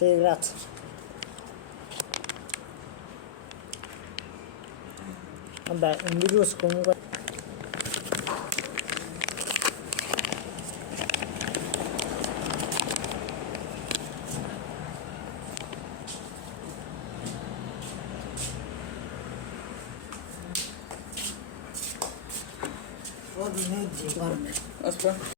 Sì, grazie. Vabbè, un virus comunque. Guarda. Aspetta.